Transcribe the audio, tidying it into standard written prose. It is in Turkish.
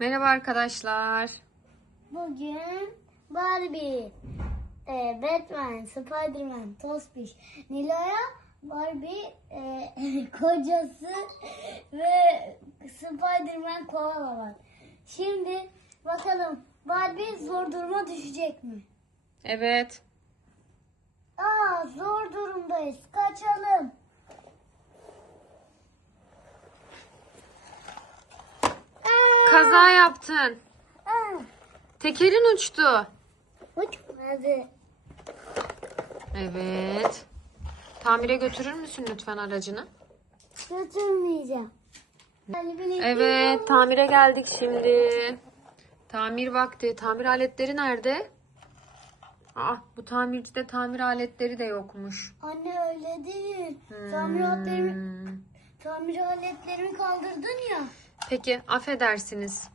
Merhaba arkadaşlar. Bugün Barbie, Batman, Spiderman, Tospiş, Nilo'ya Barbie kocası ve Spiderman koala var. Şimdi bakalım Barbie zor duruma düşecek mi? Evet. Zor durumdayız. Kaçalım. Kaza yaptın. Aa, Tekerin uçtu. uçmadı. Evet. Tamire götürür müsün lütfen aracını? Götürmeyeceğim. Evet, tamire geldik şimdi. Tamir vakti. Tamir aletleri nerede? Bu tamircide tamir aletleri de yokmuş. Anne öyle değil. Hmm. Tamir aletlerimi kaldırdın ya. Peki, affedersiniz.